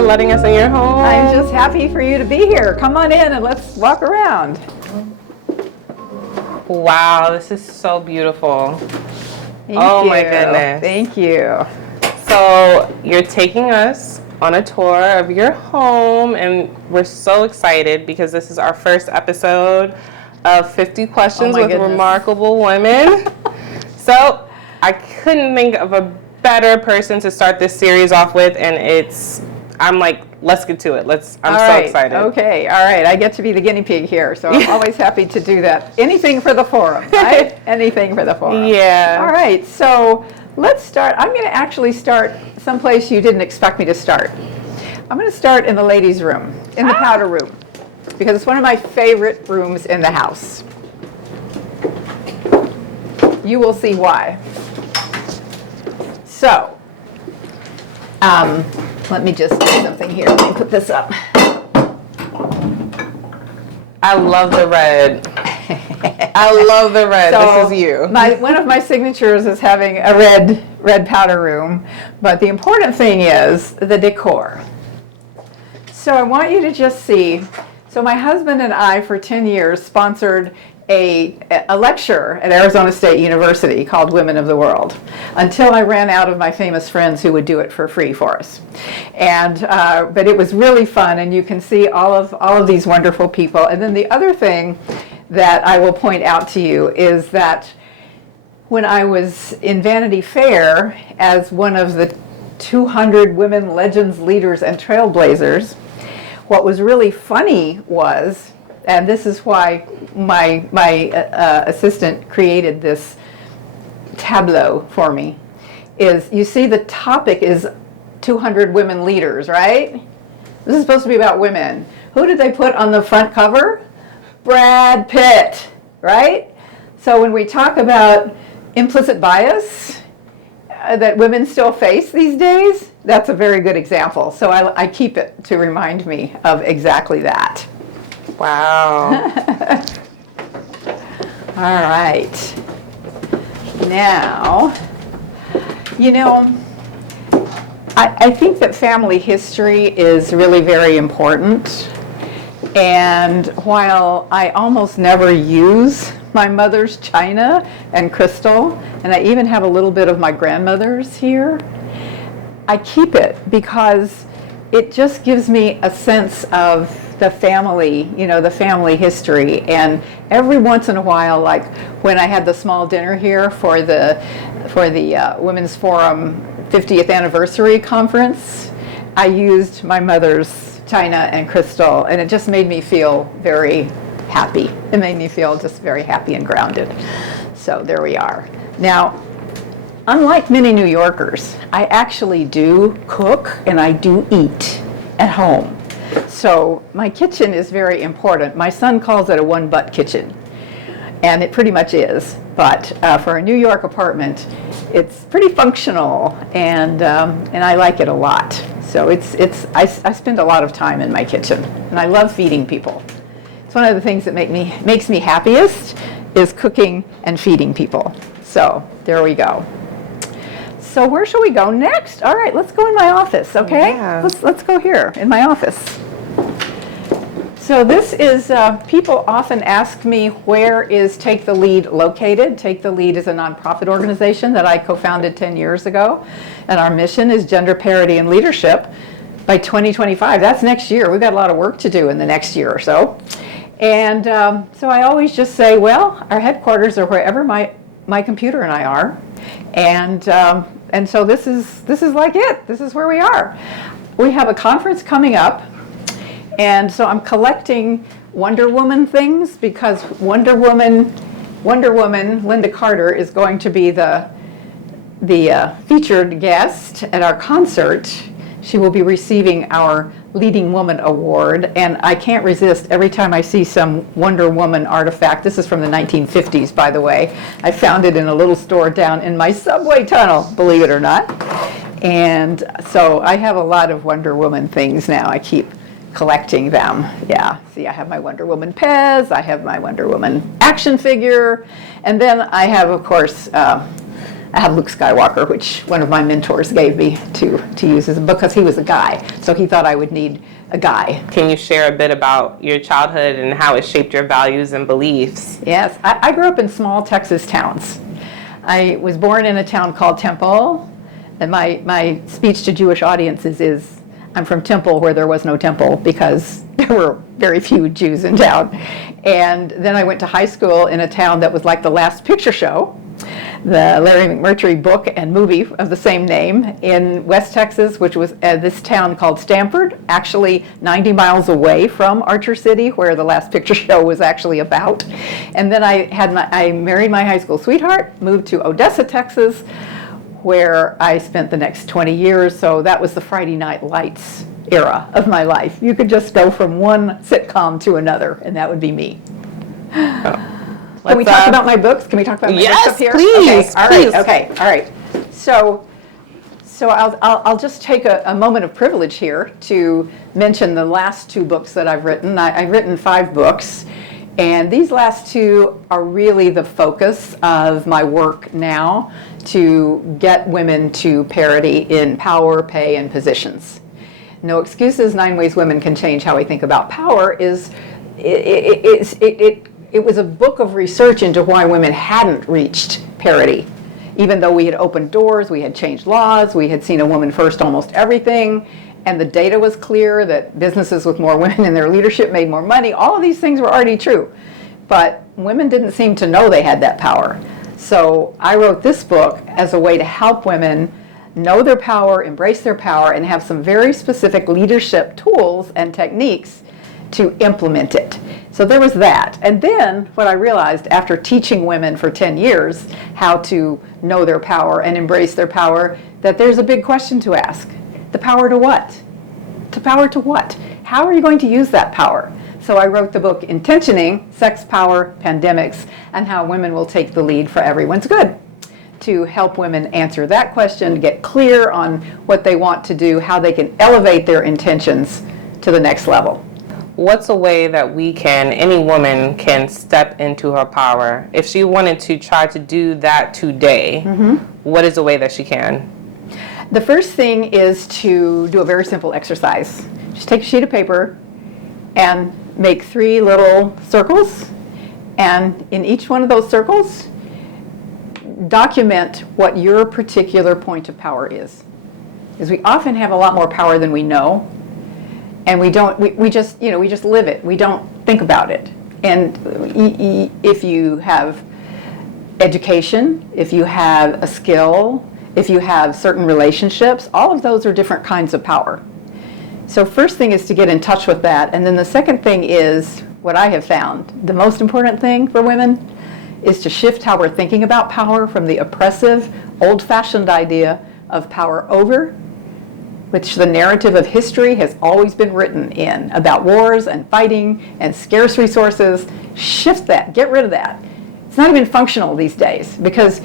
for letting us in your home. I'm just happy for you to be here. Come on in and let's walk around. Wow, this is so beautiful. Thank Oh you. my goodness. Thank you. So you're taking us on a tour of your home, and we're so excited because this is our first episode of 50 Questions with goodness. Remarkable Women. So I couldn't think of a better person to start this series off with, and I'm like, let's get to it. I'm so excited. Okay, all right. I get to be the guinea pig here, so I'm always happy to do that. Anything for the forum, right? Anything for the forum. Yeah. All right, so let's start. I'm going to actually start someplace you didn't expect me to start. I'm going to start in the ladies' room, in the powder room, because it's one of my favorite rooms in the house. You will see why. So, let me just do something here. Let me put this up. I love the red. I love the red. So this is you. One of my signatures is having a red powder room, but the important thing is the decor. So I want you to just see. So my husband and I, for 10 years, sponsored a lecture at Arizona State University called Women of the World, until I ran out of my famous friends who would do it for free for us. And but it was really fun, and you can see all of these wonderful people. And then the other thing that I will point out to you is that when I was in Vanity Fair as one of the 200 women legends, leaders, and trailblazers, what was really funny was, and this is why my assistant created this tableau for me, is you see the topic is 200 women leaders, right? This is supposed to be about women. Who did they put on the front cover? Brad Pitt, right? So when we talk about implicit bias that women still face these days, that's a very good example. So I keep it to remind me of exactly that. Wow. All right. Now, you know, I think that family history is really very important. And while I almost never use my mother's china and crystal, and I even have a little bit of my grandmother's here, I keep it because it just gives me a sense of the family, you know, the family history. And every once in a while, like when I had the small dinner here for the Women's Forum 50th anniversary conference, I used my mother's china and crystal, and it just made me feel very happy. It made me feel just very happy and grounded. So there we are. Now, unlike many New Yorkers, I actually do cook and I do eat at home. So my kitchen is very important. My son calls it a one-butt kitchen, and it pretty much is. But for a New York apartment, it's pretty functional, and I like it a lot. So I spend a lot of time in my kitchen, and I love feeding people. It's one of the things that makes me happiest is cooking and feeding people. So there we go. So where shall we go next? All right, let's go in my office, okay? Yeah. Let's go here in my office. So this is, people often ask me, where is Take the Lead located? Take the Lead is a nonprofit organization that I co-founded 10 years ago. And our mission is gender parity and leadership by 2025. That's next year. We've got a lot of work to do in the next year or so. And so I always just say, well, our headquarters are wherever my computer and I are. And so this is like it. This is where we are. We have a conference coming up. And so I'm collecting Wonder Woman things because Wonder Woman, Linda Carter, is going to be the featured guest at our concert. She will be receiving our Leading Woman Award, and I can't resist every time I see some Wonder Woman artifact. This is from the 1950s, by the way. I found it in a little store down in my subway tunnel, believe it or not. And so I have a lot of Wonder Woman things now. I keep collecting them. Yeah, see, I have my Wonder Woman Pez, I have my Wonder Woman action figure, and then I have, of course, I have Luke Skywalker, which one of my mentors gave me to use as a book because he was a guy. So he thought I would need a guy. Can you share a bit about your childhood and how it shaped your values and beliefs? Yes, I grew up in small Texas towns. I was born in a town called Temple, and my speech to Jewish audiences is, I'm from Temple where there was no temple because there were very few Jews in town. And then I went to high school in a town that was like the Last Picture Show, the Larry McMurtry book and movie of the same name in West Texas, which was this town called Stamford, actually 90 miles away from Archer City, where the Last Picture Show was actually about. And then I married my high school sweetheart, moved to Odessa, Texas, where I spent the next 20 years. So that was the Friday Night Lights era of my life. You could just go from one sitcom to another, and that would be me. Can we talk about my books? Can we talk about my books up here? Please, okay, please. All right. So I'll just take a moment of privilege here to mention the last 2 books that I've written. I've written 5 books, and these last 2 are really the focus of my work now to get women to parity in power, pay, and positions. No Excuses, 9 Ways Women Can Change How We Think About Power it was a book of research into why women hadn't reached parity. Even though we had opened doors, we had changed laws, we had seen a woman first almost everything, and the data was clear that businesses with more women in their leadership made more money. All of these things were already true. But women didn't seem to know they had that power. So I wrote this book as a way to help women know their power, embrace their power, and have some very specific leadership tools and techniques to implement it. So there was that. And then what I realized after teaching women for 10 years how to know their power and embrace their power, that there's a big question to ask. The power to what? The power to what? How are you going to use that power? So I wrote the book Intentioning Sex, Power, Pandemics, and How Women Will Take the Lead for Everyone's Good, to help women answer that question, get clear on what they want to do, how they can elevate their intentions to the next level. What's a way that any woman can step into her power? If she wanted to try to do that today, what is a way that she can? The first thing is to do a very simple exercise. Just take a sheet of paper and make 3 little circles, and in each one of those circles, document what your particular point of power is. Because we often have a lot more power than we know, and we just live it. We don't think about it. And if you have education, if you have a skill, if you have certain relationships, all of those are different kinds of power. So first thing is to get in touch with that. And then the second thing is, what I have found, the most important thing for women is to shift how we're thinking about power from the oppressive, old-fashioned idea of power over, which the narrative of history has always been written in, about wars and fighting and scarce resources. Shift that, get rid of that. It's not even functional these days because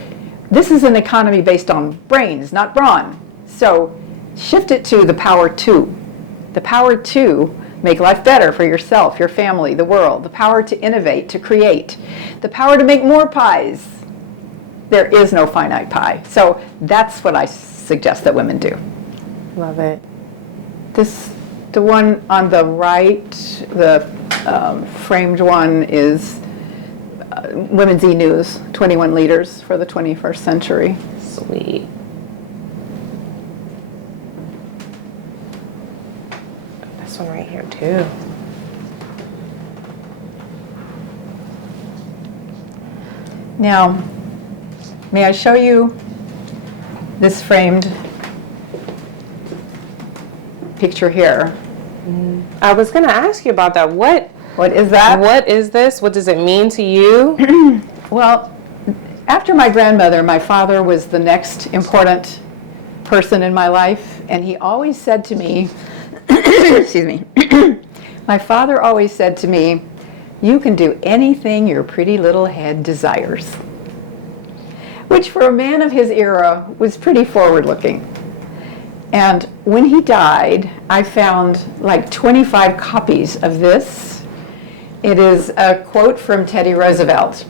this is an economy based on brains, not brawn. So shift it to the power to. The power to make life better for yourself, your family, the world. The power to innovate, to create. The power to make more pies. There is no finite pie. So that's what I suggest that women do. Love it. The one on the right, the framed one, is Women's E-News, 21 Leaders for the 21st Century. Sweet. This one right here too. Now, may I show you this framed picture here? I was going to ask you about that. What is that? What is this? What does it mean to you? Well, after my grandmother, my father was the next important person in my life, and he always said to me, excuse me, my father always said to me, "You can do anything your pretty little head desires," which for a man of his era was pretty forward-looking. And when he died, I found like 25 copies of this. It is a quote from Teddy Roosevelt.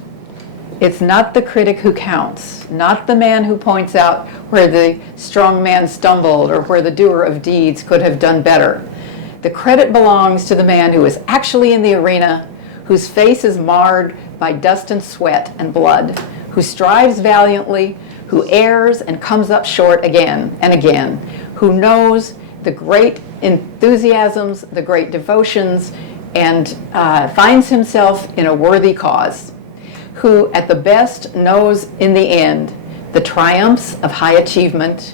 It's not the critic who counts, not the man who points out where the strong man stumbled or where the doer of deeds could have done better. The credit belongs to the man who is actually in the arena, whose face is marred by dust and sweat and blood, who strives valiantly, who errs and comes up short again and again, who knows the great enthusiasms, the great devotions, and finds himself in a worthy cause, who at the best knows in the end the triumphs of high achievement,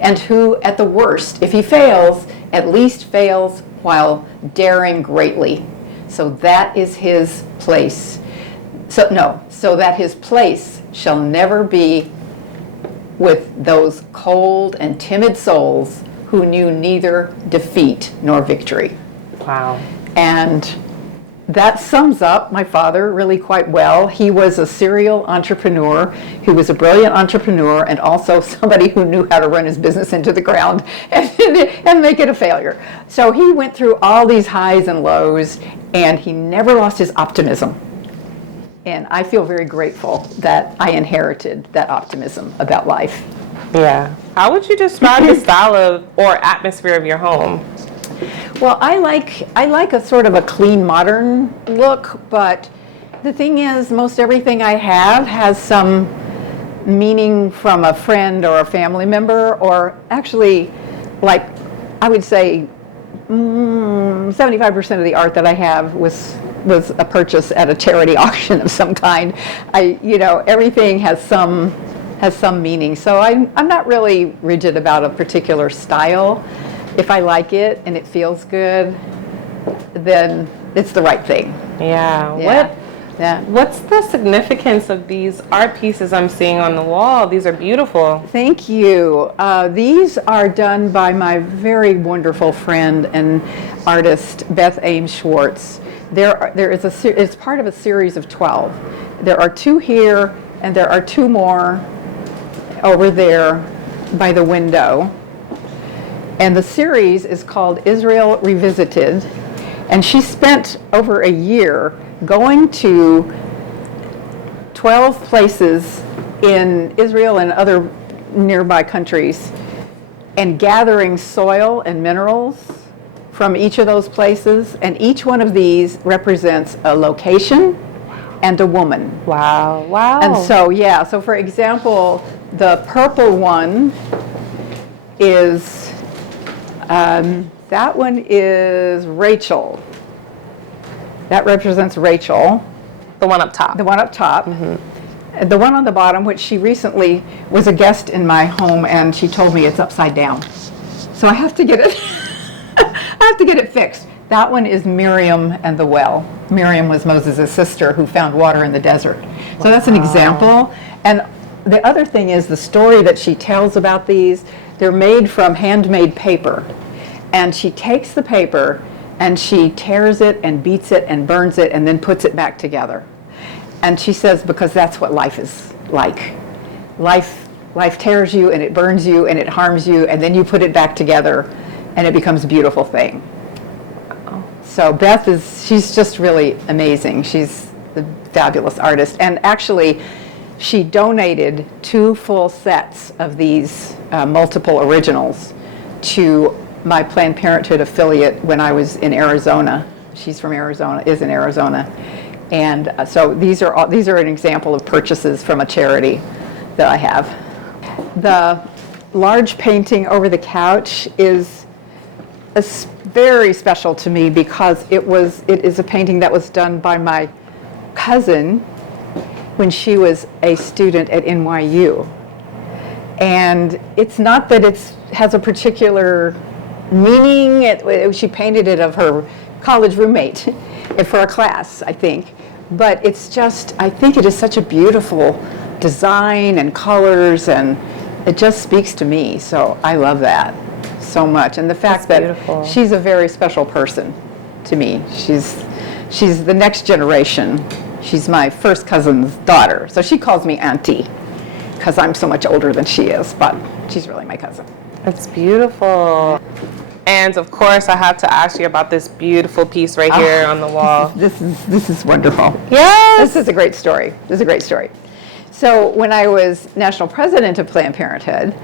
and who at the worst, if he fails, at least fails while daring greatly. So that is his place. So that his place shall never be with those cold and timid souls who knew neither defeat nor victory. Wow. And that sums up my father really quite well. He was a serial entrepreneur. He was a brilliant entrepreneur and also somebody who knew how to run his business into the ground and make it a failure. So he went through all these highs and lows, and he never lost his optimism. And I feel very grateful that I inherited that optimism about life. Yeah. How would you describe the style of or atmosphere of your home? Well, I like a sort of a clean, modern look, but the thing is, most everything I have has some meaning from a friend or a family member, or actually, like, I would say 75% of the art that I have was a purchase at a charity auction of some kind. Everything has some meaning. So I'm not really rigid about a particular style. If I like it and it feels good, then it's the right thing. Yeah. What's the significance of these art pieces I'm seeing on the wall? These are beautiful. Thank you. These are done by my very wonderful friend and artist, Beth Ames Schwartz. It's part of a series of 12. There are 2 here, and there are 2 more over there by the window. And the series is called Israel Revisited. And she spent over a year going to 12 places in Israel and other nearby countries and gathering soil and minerals from each of those places. And each one of these represents a location and a woman. Wow. And so for example, the purple one is, that one is Rachel. That represents Rachel. The one up top. The one up top. Mm-hmm. The one on the bottom, which she recently was a guest in my home, and she told me it's upside down. So I have to get it, fixed. That one is Miriam and the well. Miriam was Moses' sister who found water in the desert. So that's an example. And the other thing is the story that she tells about these. They're made from handmade paper. And she takes the paper and she tears it and beats it and burns it and then puts it back together. And she says, because that's what life is like. Life tears you and it burns you and it harms you, and then you put it back together and it becomes a beautiful thing. So Beth she's just really amazing. She's a fabulous artist. And actually, she donated 2 full sets of these multiple originals to my Planned Parenthood affiliate when I was in Arizona. She's from Arizona, is in Arizona. And so these are an example of purchases from a charity that I have. The large painting over the couch is very special to me because it is a painting that was done by my cousin when she was a student at NYU. And it's not that it has a particular meaning. She painted it of her college roommate for a class, I think. But it's just, I think it is such a beautiful design and colors, and it just speaks to me. So I love that so much. And the fact that she's a very special person to me. She's the next generation. She's my first cousin's daughter. So she calls me auntie because I'm so much older than she is, but she's really my cousin. It's beautiful. And of course, I have to ask you about this beautiful piece right here on the wall. This is wonderful. Yes. This is a great story. This is a great story. So when I was national president of Planned Parenthood,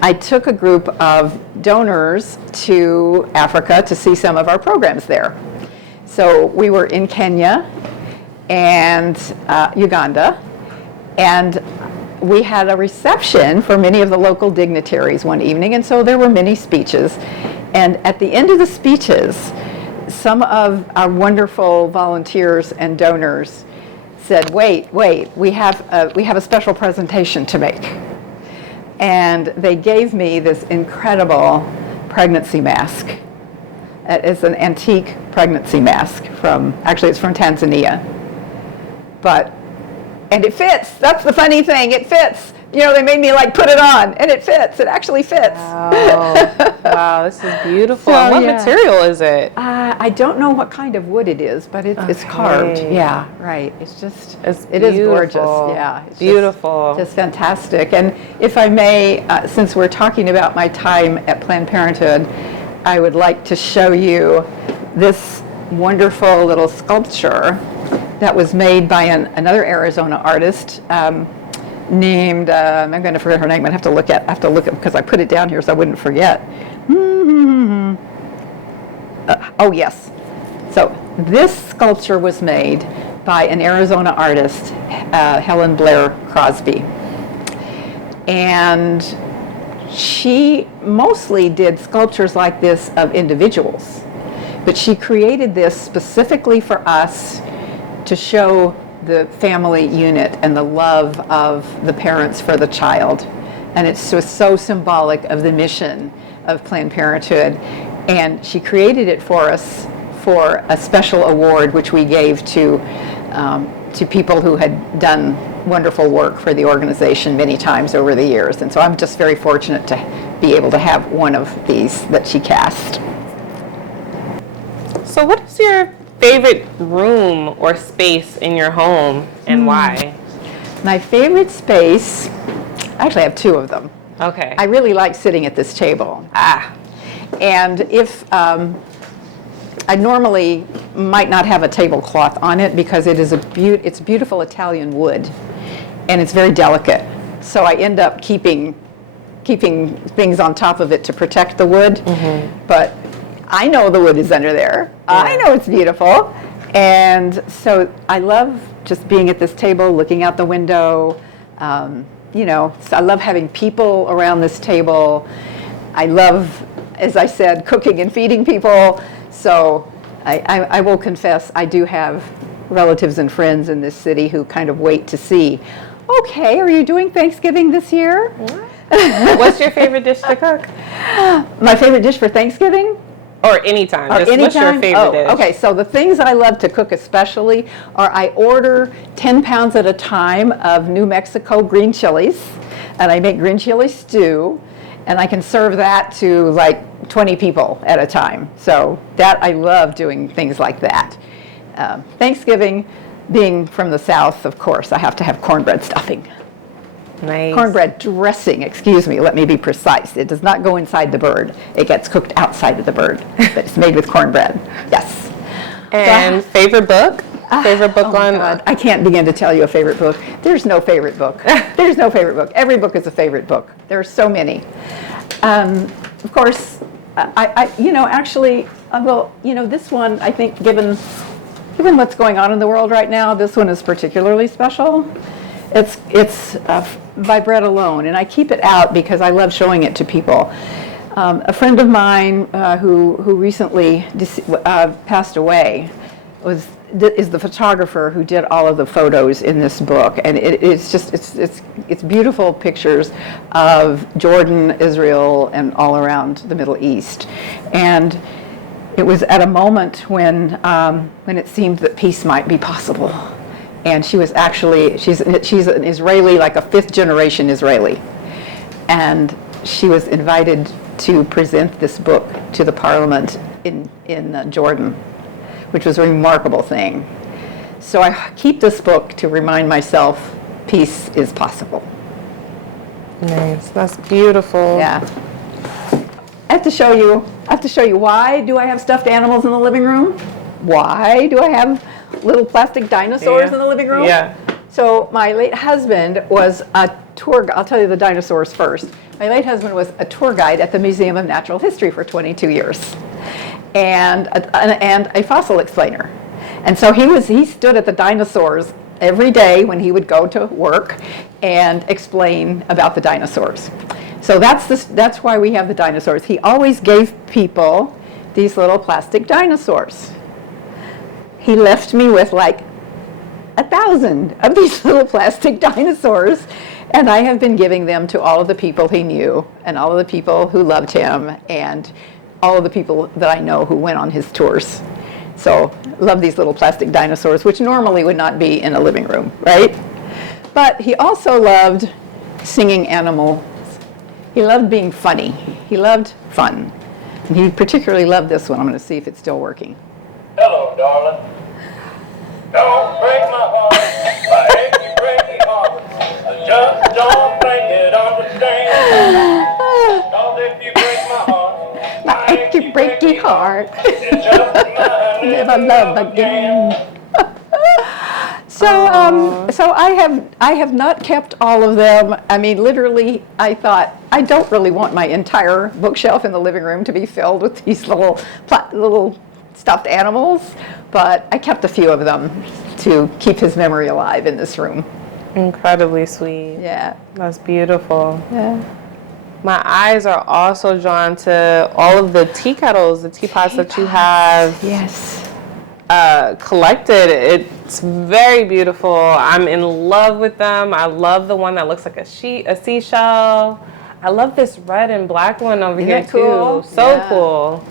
I took a group of donors to Africa to see some of our programs there. So we were in Kenya and Uganda, and we had a reception for many of the local dignitaries one evening, and so there were many speeches. And at the end of the speeches, some of our wonderful volunteers and donors said, wait, we have a special presentation to make. And they gave me this incredible pregnancy mask. It's an antique pregnancy mask it's from Tanzania. And it fits. That's the funny thing, it fits. You know, they made me like put it on, and it fits. It actually fits. Wow, this is beautiful. So, what material is it? I don't know what kind of wood it is, but it's carved. Yeah, right. It is gorgeous. Yeah, it's beautiful. Just fantastic. And if I may, since we're talking about my time at Planned Parenthood, I would like to show you this wonderful little sculpture that was made by another Arizona artist. Named, I'm going to forget her name. I have to look at because I put it down here so I wouldn't forget. Oh yes. So this sculpture was made by an Arizona artist, Helen Blair Crosby, and she mostly did sculptures like this of individuals, but she created this specifically for us to show the family unit and the love of the parents for the child. And it's just so symbolic of the mission of Planned Parenthood. And she created it for us for a special award which we gave to people who had done wonderful work for the organization many times over the years. And so I'm just very fortunate to be able to have one of these that she cast. So what is your favorite room or space in your home, and why? My favorite space, I actually have two of them. Okay. I really like sitting at this table. And if I normally might not have a tablecloth on it because it's beautiful Italian wood, and it's very delicate. So I end up keeping things on top of it to protect the wood. But I know the wood is under there. Yeah. I know it's beautiful. And so I love just being at this table, looking out the window. You know, so I love having people around this table. I love, as I said, cooking and feeding people. So I will confess, I do have relatives and friends in this city who kind of wait to see, okay, are you doing Thanksgiving this year? What's your favorite dish to cook? My favorite dish for Thanksgiving? Or anytime. What's your favorite dish? Okay, so the things I love to cook especially are I order 10 pounds at a time of New Mexico green chilies, and I make green chili stew, and I can serve that to like 20 people at a time. So that, I love doing things like that. Thanksgiving, being from the South, of course, I have to have cornbread stuffing. Nice. Cornbread dressing, excuse me, let me be precise. It does not go inside the bird. It gets cooked outside of the bird, but it's made with cornbread. Yes. And favorite book? Favorite book on? God. I can't begin to tell you a favorite book. There's no favorite book. There's no favorite book. Every book is a favorite book. There are so many. Of course, this one, I think, given what's going on in the world right now, this one is particularly special. It's by Bread Alone, and I keep it out because I love showing it to people. A friend of mine who recently passed away is the photographer who did all of the photos in this book, and it's beautiful pictures of Jordan, Israel, and all around the Middle East. And it was at a moment when it seemed that peace might be possible. And she was actually, she's an Israeli, like a fifth generation Israeli. And she was invited to present this book to the parliament in Jordan, which was a remarkable thing. So I keep this book to remind myself peace is possible. Nice, that's beautiful. Yeah. have to show you. Why do I have stuffed animals in the living room? Why do I have little plastic dinosaurs in the living room? Yeah. So my late husband was a tour. I'll tell you the dinosaurs first. My late husband was a tour guide at the Museum of Natural History for 22 years, and a fossil explainer. And so he stood at the dinosaurs every day when he would go to work and explain about the dinosaurs. So that's why we have the dinosaurs. He always gave people these little plastic dinosaurs. He left me with like 1,000 of these little plastic dinosaurs, and I have been giving them to all of the people he knew, and all of the people who loved him, and all of the people that I know who went on his tours. So, love these little plastic dinosaurs, which normally would not be in a living room, right? But he also loved singing animals. He loved being funny. He loved fun. And he particularly loved this one. I'm going to see if it's still working. Hello, darling. Don't break my heart. I hate you break your heart. I just don't think it understand. Cause if you break my heart, My achy breaky heart. it's just mine. Never love again. So I have not kept all of them. I mean, literally, I thought I don't really want my entire bookshelf in the living room to be filled with these little stuffed animals, but I kept a few of them to keep his memory alive in this room. Incredibly sweet. Yeah. That's beautiful. Yeah. My eyes are also drawn to all of the tea kettles, the teapots that you have Yes. collected. It's very beautiful. I'm in love with them. I love the one that looks like a seashell. I love this red and black one over Isn't here that cool? too. So Yeah. cool.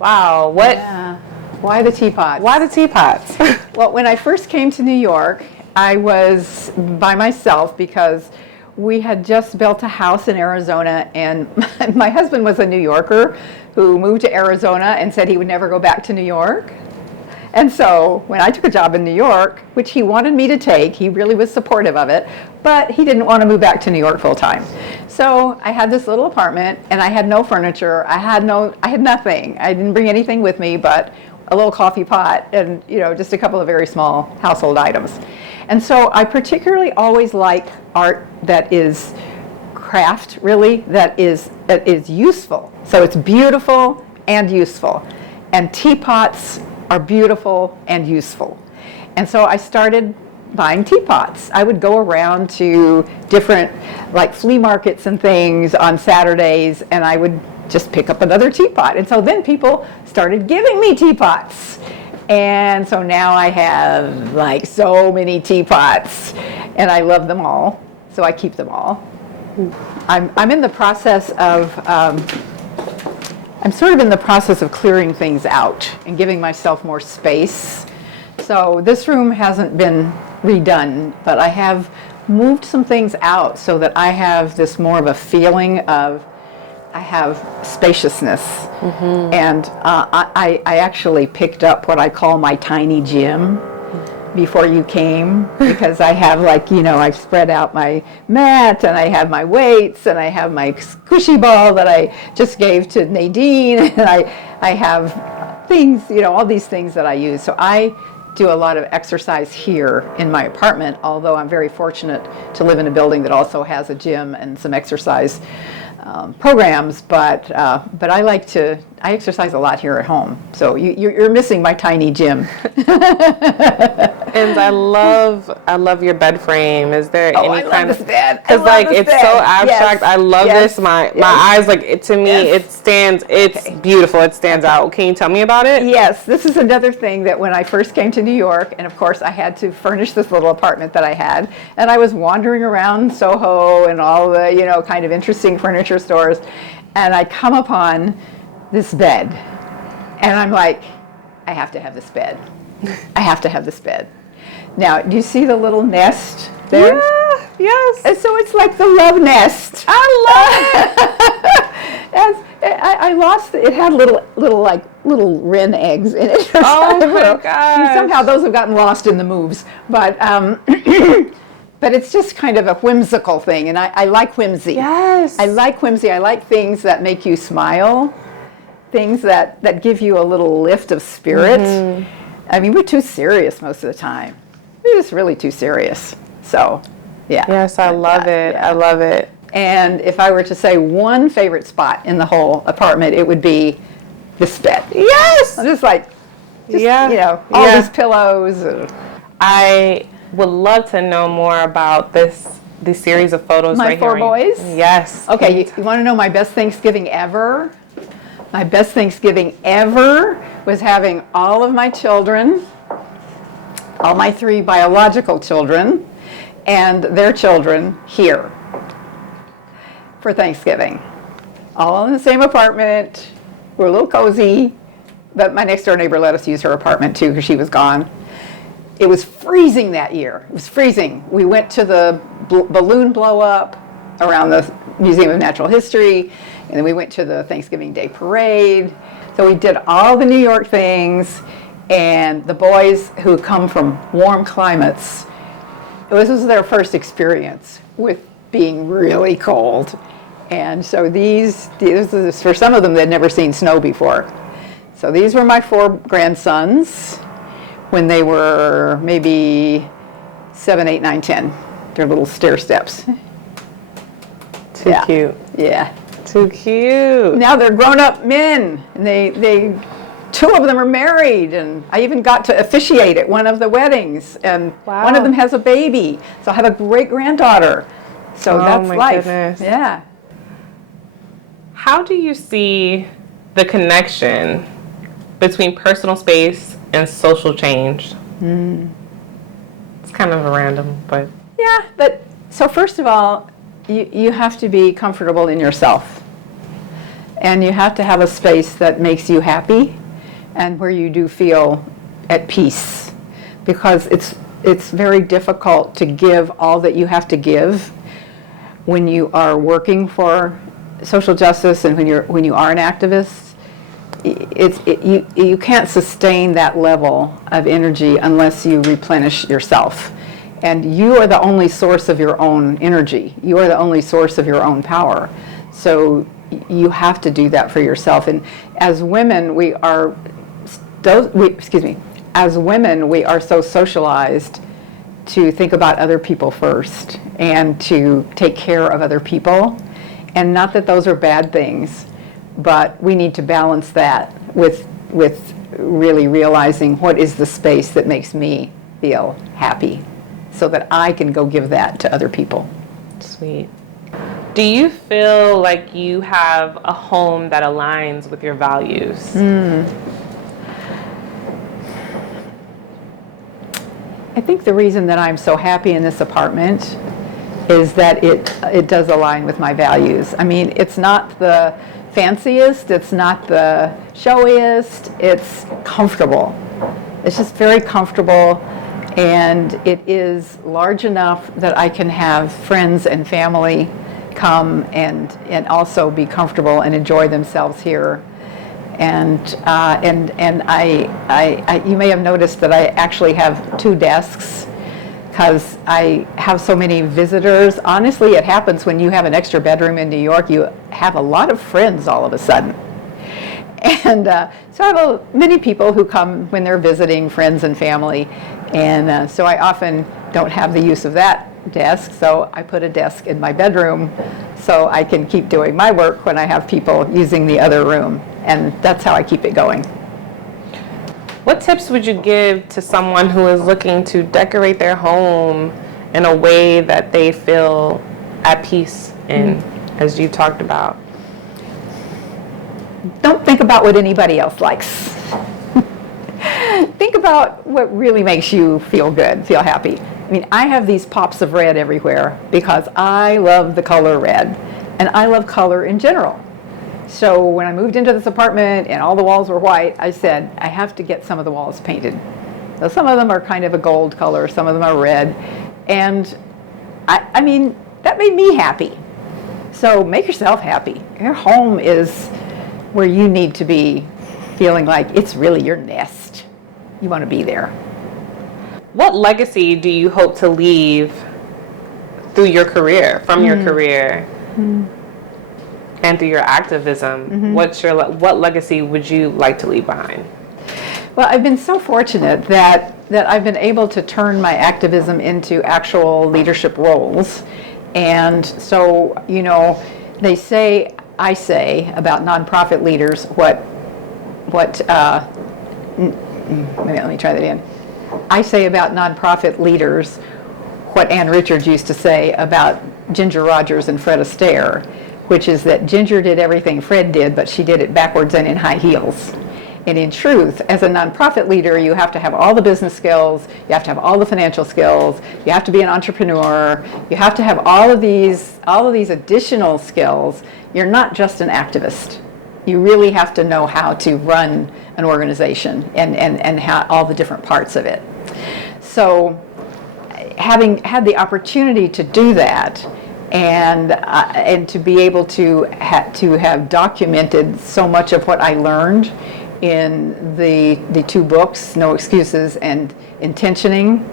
Wow. What? Yeah. Why the teapots? Why the teapots? Well, when I first came to New York, I was by myself because we had just built a house in Arizona, and my husband was a New Yorker who moved to Arizona and said he would never go back to New York. And so when I took a job in New York, which he wanted me to take, he really was supportive of it, but he didn't want to move back to New York full time. So I had this little apartment, and I had no furniture. I had nothing. I didn't bring anything with me but a little coffee pot and, just a couple of very small household items. And so I particularly always like art that is craft, really, that is useful. So it's beautiful and useful. And teapots are beautiful and useful. And so I started buying teapots. I would go around to different flea markets and things on Saturdays, and I would just pick up another teapot. And so then people started giving me teapots. And so now I have so many teapots, and I love them all. So I keep them all. I'm in the process of I'm sort of in the process of clearing things out and giving myself more space. So this room hasn't been redone, but I have moved some things out so that I have this more of a feeling of I have spaciousness. Mm-hmm. And I actually picked up what I call my tiny gym before you came, because I have I've spread out my mat, and I have my weights, and I have my squishy ball that I just gave to Nadine, and I have things, all these things that I use. So I do a lot of exercise here in my apartment, although I'm very fortunate to live in a building that also has a gym and some exercise programs, but I exercise a lot here at home. So you're missing my tiny gym. And I love your bed frame. Is there any kind of this bed? Because it's so abstract. Yes. I love Yes. this. My Yes. eyes, to me, Yes. it stands. It's beautiful. It stands out. Can you tell me about it? Yes, this is another thing that when I first came to New York, and of course I had to furnish this little apartment that I had, and I was wandering around Soho and all the kind of interesting furniture stores, and I come upon this bed, and I'm like, I have to have this bed. I have to have this bed. Now, do you see the little nest there? Yeah, yes. And so it's like the love nest. I love it. I lost it. It had little wren eggs in it. Oh my gosh. Somehow those have gotten lost in the moves. But But it's just kind of a whimsical thing, and I like whimsy. Yes. I like whimsy. I like things that make you smile, things that give you a little lift of spirit. I mean, we're too serious most of the time. We're just really too serious. So, yeah. Yes, I love it. Yeah. I love it. And if I were to say one favorite spot in the whole apartment, it would be this bed. Yes. I'm just like, Yeah. you know, all Yeah. these pillows. I would love to know more about this series of photos My right four here. boys? Yes. Okay, you want to know my best Thanksgiving ever? My best Thanksgiving ever was having all of my children, all my 3 biological children, and their children here for Thanksgiving. All in the same apartment. We're a little cozy, but my next door neighbor let us use her apartment too because she was gone. It was freezing that year. It was freezing. We went to the balloon blow up around the Museum of Natural History, and then we went to the Thanksgiving Day Parade. So we did all the New York things, and the boys who come from warm climates, this was their first experience with being really cold. And so these for some of them, they'd never seen snow before. So these were my 4 grandsons when they were maybe 7, 8, 9, 10. They're little stair steps. Too cute. Yeah. Too cute. Now they're grown-up men, and they 2 of them are married, and I even got to officiate at one of the weddings, and Wow. one of them has a baby. So I have a great-granddaughter. So that's my life. goodness. Yeah. How do you see the connection between personal space and social change? It's kind of a random, but Yeah, but so first of all, you have to be comfortable in yourself. And you have to have a space that makes you happy and where you do feel at peace. Because it's very difficult to give all that you have to give when you are working for social justice and when you are an activist. You can't sustain that level of energy unless you replenish yourself. And you are the only source of your own energy. You are the only source of your own power. So you have to do that for yourself. And as women, as women, we are so socialized to think about other people first and to take care of other people. And not that those are bad things, but we need to balance that with really realizing what is the space that makes me feel happy so that I can go give that to other people. sweet. Do you feel like you have a home that aligns with your values? I think the reason that I'm so happy in this apartment is that it does align with my values. I mean, it's not the fanciest, it's not the showiest, it's comfortable. It's just very comfortable, and it is large enough that I can have friends and family come and also be comfortable and enjoy themselves here. And I you may have noticed that I actually have 2 desks because I have so many visitors. Honestly, it happens when you have an extra bedroom in New York, you have a lot of friends all of a sudden. And so I have many people who come when they're visiting friends and family. And so I often don't have the use of that desk, so I put a desk in my bedroom so I can keep doing my work when I have people using the other room. And that's how I keep it going. What tips would you give to someone who is looking to decorate their home in a way that they feel at peace in, as you talked about? Don't think about what anybody else likes. Think about what really makes you feel good, feel happy. I mean, I have these pops of red everywhere because I love the color red, and I love color in general. So when I moved into this apartment and all the walls were white, I said, I have to get some of the walls painted. So some of them are kind of a gold color, some of them are red. And I mean, that made me happy. So make yourself happy. Your home is where you need to be feeling like it's really your nest. You want to be there. What legacy do you hope to leave through your career, from your career, and through your activism, what legacy would you like to leave behind? Well, I've been so fortunate that I've been able to turn my activism into actual leadership roles. And so, I say about nonprofit leaders let me try that again. I say about nonprofit leaders what Ann Richards used to say about Ginger Rogers and Fred Astaire, which is that Ginger did everything Fred did, but she did it backwards and in high heels. And in truth, as a nonprofit leader, you have to have all the business skills, you have to have all the financial skills, you have to be an entrepreneur, you have to have all of these additional skills. You're not just an activist. You really have to know how to run an organization and how all the different parts of it. So having had the opportunity to do that, and to be able to have documented so much of what I learned in the two books, No Excuses and Intentioning,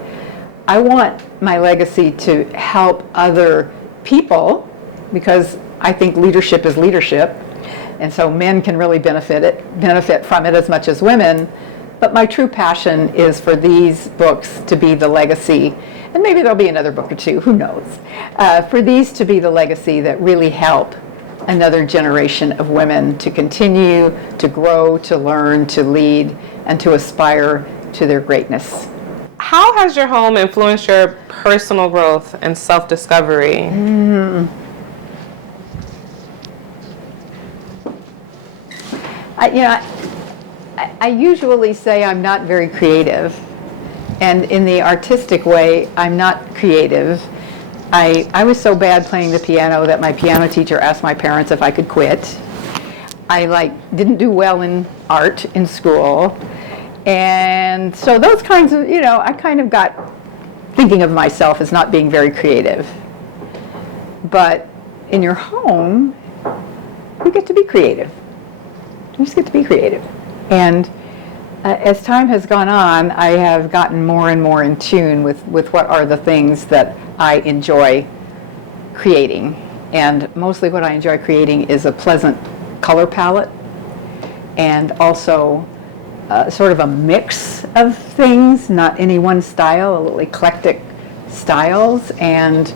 I want my legacy to help other people, because I think leadership is leadership, and so men can really benefit from it as much as women. But my true passion is for these books to be the legacy, and maybe there'll be another book or two, who knows, for these to be the legacy that really help another generation of women to continue to grow, to learn, to lead, and to aspire to their greatness. How has your home influenced your personal growth and self-discovery? I usually say I'm not very creative, and in the artistic way, I'm not creative. I was so bad playing the piano that my piano teacher asked my parents if I could quit. I didn't do well in art in school, and so those kinds of, I kind of got thinking of myself as not being very creative. But in your home, you get to be creative. You just get to be creative. And as time has gone on, I have gotten more and more in tune with what are the things that I enjoy creating. And mostly what I enjoy creating is a pleasant color palette, and also sort of a mix of things, not any one style, a little eclectic styles, and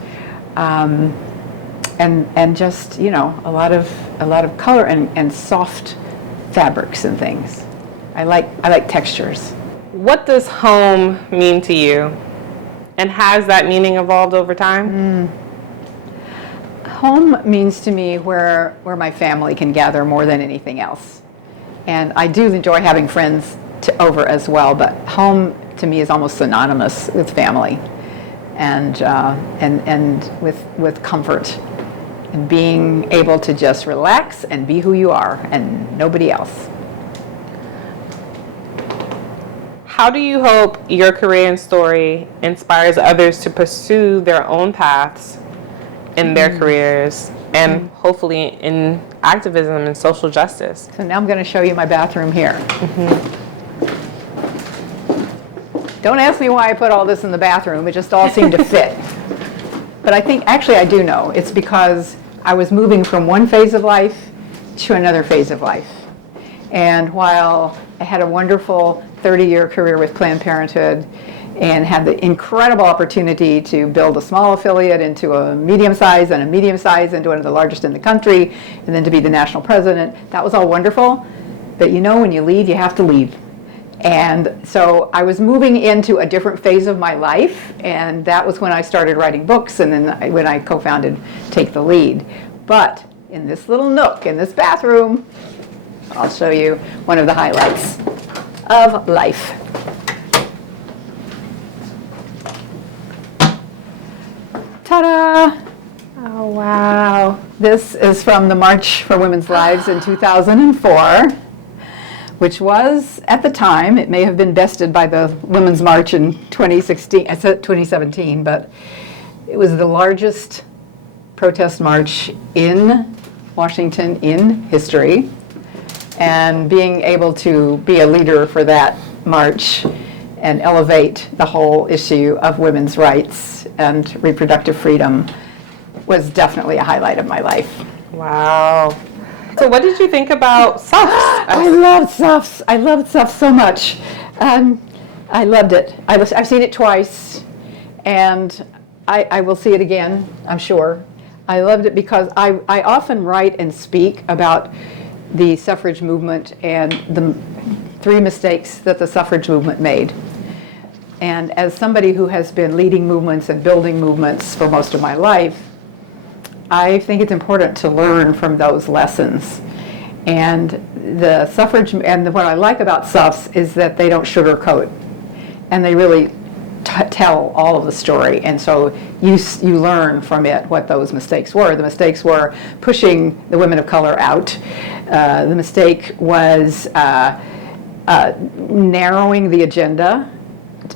just a lot of color and soft fabrics and things. I like textures. What does home mean to you? And has that meaning evolved over time? Home means to me where my family can gather more than anything else. And I do enjoy having friends over as well, but home to me is almost synonymous with family and with comfort and being able to just relax and be who you are and nobody else. How do you hope your career and story inspires others to pursue their own paths in their careers and hopefully in activism and social justice? So now I'm going to show you my bathroom here. Don't ask me why I put all this in the bathroom. It just all seemed to fit. But I think, actually I do know. It's because I was moving from one phase of life to another phase of life. And while I had a wonderful 30-year career with Planned Parenthood and had the incredible opportunity to build a small affiliate into a medium size and a medium size into one of the largest in the country, and then to be the national president, that was all wonderful. But when you leave, you have to leave. And so I was moving into a different phase of my life, and that was when I started writing books, and then when I co-founded Take the Lead. But in this little nook, in this bathroom, I'll show you one of the highlights of life. Ta-da! Oh, wow. This is from the March for Women's Lives in 2004, which was, at the time, it may have been bested by the Women's March in 2016, I said 2017, but it was the largest protest march in Washington in history. And being able to be a leader for that march and elevate the whole issue of women's rights and reproductive freedom was definitely a highlight of my life. Wow. So what did you think about SUFs? I loved SUFs. I loved SUFs so much. I loved it. I've seen it twice, and I will see it again, I'm sure. I loved it because I often write and speak about the suffrage movement and the 3 mistakes that the suffrage movement made. And as somebody who has been leading movements and building movements for most of my life, I think it's important to learn from those lessons. And the suffrage, and what I like about SUFs is that they don't sugarcoat, and they really tell all of the story. And so you learn from it what those mistakes were. The mistakes were pushing the women of color out. The mistake was narrowing the agenda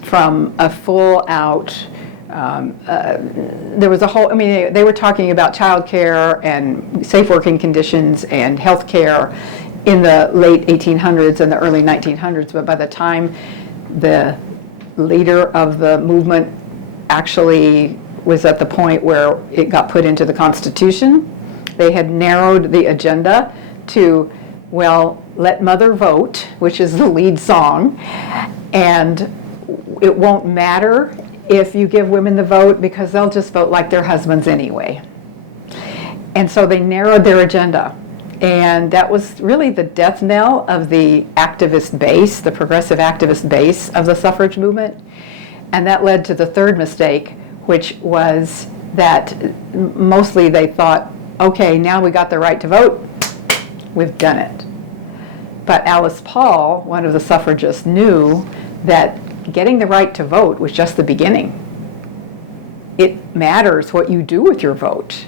from a full out, there was a whole, I mean, they were talking about childcare and safe working conditions and health care in the late 1800s and the early 1900s, but by the time the leader of the movement actually was at the point where it got put into the Constitution, they had narrowed the agenda to, well, let mother vote, which is the lead song, and it won't matter if you give women the vote because they'll just vote like their husbands anyway. And so they narrowed their agenda. And that was really the death knell of the activist base, the progressive activist base of the suffrage movement. And that led to the 3rd mistake, which was that mostly they thought, okay, now we got the right to vote, we've done it. But Alice Paul, one of the suffragists, knew that getting the right to vote was just the beginning. It matters what you do with your vote.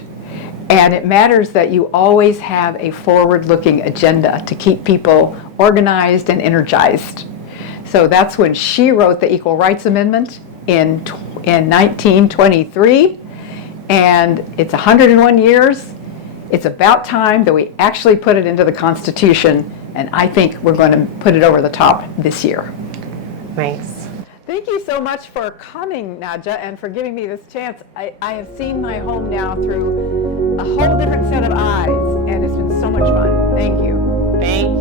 And it matters that you always have a forward-looking agenda to keep people organized and energized. So that's when she wrote the Equal Rights Amendment in 1923. And it's 101 years. It's about time that we actually put it into the Constitution. And I think we're going to put it over the top this year. Nice. Thank you so much for coming, Nadja, and for giving me this chance. I have seen my home now through a whole different set of eyes, and it's been so much fun. Thank you. Thank you.